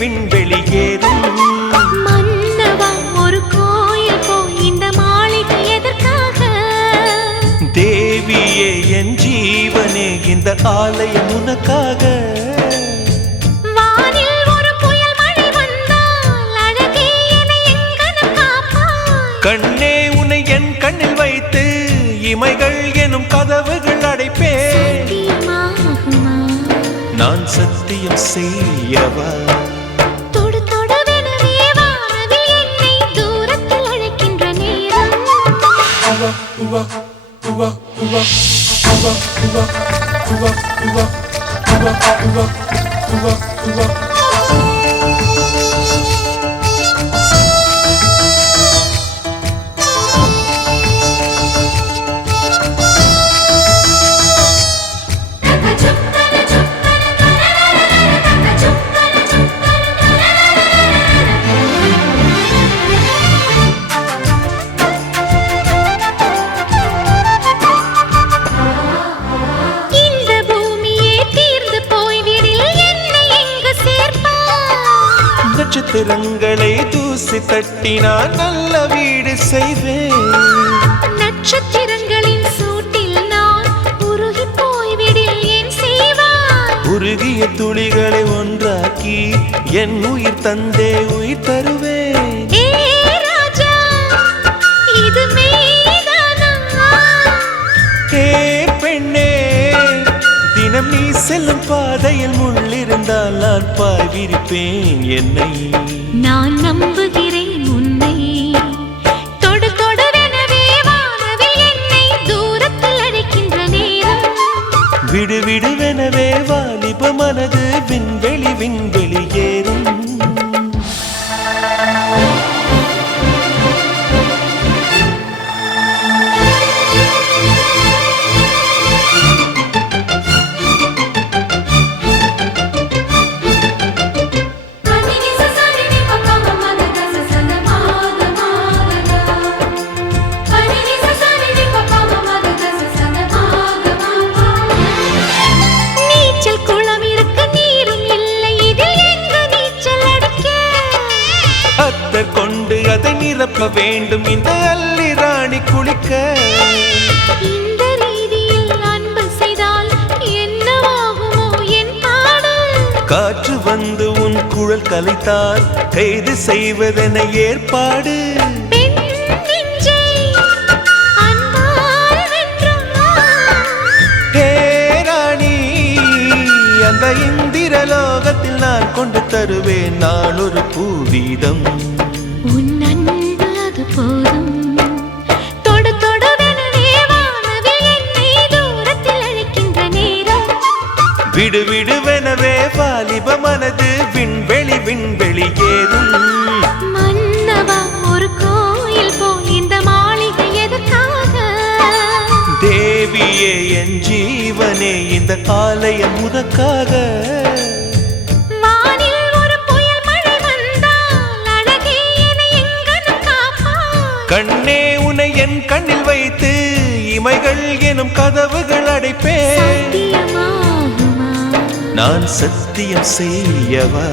விண்வெளி ஏறும் மன்னவா ஒரு கோயில் போய் இந்த மாளிகை எதற்காக தேவியே என் ஜீவனே இந்த ஆலயம் உனக்காக வானில் ஒரு புயல் மழை வந்தால் அழகே என்னை எங்கனம் காப்பாய் கண்ணே உன்னை என் கண்ணில் வைத்து இமைகள் எனும் கதவுகள் அடைப்பேன் சத்தியமாகுமா நான் சத்தியம் செய்யவா தொடு தொடுவெனவே வானவில் என்னை தூரத்தில் அழைக்கின்ற நேரம் இந்த பூமியே தீர்ந்து போய்விடில் என்னை எங்கு சேர்ப்பாய் நட்சத்திரங்களை தூசி தட்டினால் நல்ல வீடு செய்வேன் நட்சத்திரங்களின் சூட்டில் நான் உருகி போய்விடில் ஏன் செய்வாய் உருகிய துளிகளை ஒன்றாக்கி என் உயிர் தந்தே உயிர் தருவேன் ஏ ராஜா இது மெய்தானா ஏ பெண்ணே தினம் நீ செல்லும் பாதையில் முள்ளிருந்தால் நான் பாய்விருப்பேன் என்னை நான் நம்புகிறேன் உன்னை தொடு தொடுவெனவே வானவில் என்னை தூரத்தில் அழைக்கின்ற நேரம் விடு விடுவெனவே வாலிப மனது விண்வெளி விண்வெளி ஏறும் நீச்சல் குளம் இருக்க நீரும் இல்லை இதில் எங்கு நீச்சல் அடிக்க அத்தர் கொண்டு அதை நிரப்ப வேண்டும் இந்த அல்லி ராணி குளிக்க இந்த ரீதியில் அன்பு செய்தால் என்னவாகுமோ என் பாடு காற்று வந்து உன் குழல் கலைத்தால் கைது செய்வதென ஏற்பாடு பெண் நெஞ்சை அன்பால் வென்றாய் ஹே ராணி அந்த இந்திரலோகத்தில் நான் கொண்டு தருவேன் நான் ஒரு பூவீதம் உன் அன்பு அது போதும் தொடு தொடுவெனவே வானவில் என்னை தூரத்தில் அழைக்கின்ற நேரம் விடு விடுவெனவே வாலிப மனது விண்வெளி விண்வெளி ஏறும் மன்னவா ஒரு கோயில் போய் இந்த மாளிகை எதற்காக தேவியே என் ஜீவனே இந்த ஆலயம் உனக்காக வானில் ஒரு புயல் மழை வந்தால் அழகே என்னை எங்கனம் காப்பாய் கண்ணே உன்னை என் கண்ணில் வைத்து இமைகள் எனும் கதவுகள் அடைப்பேன் சத்தியமாகுமா நான் சத்தியம் செய்யவா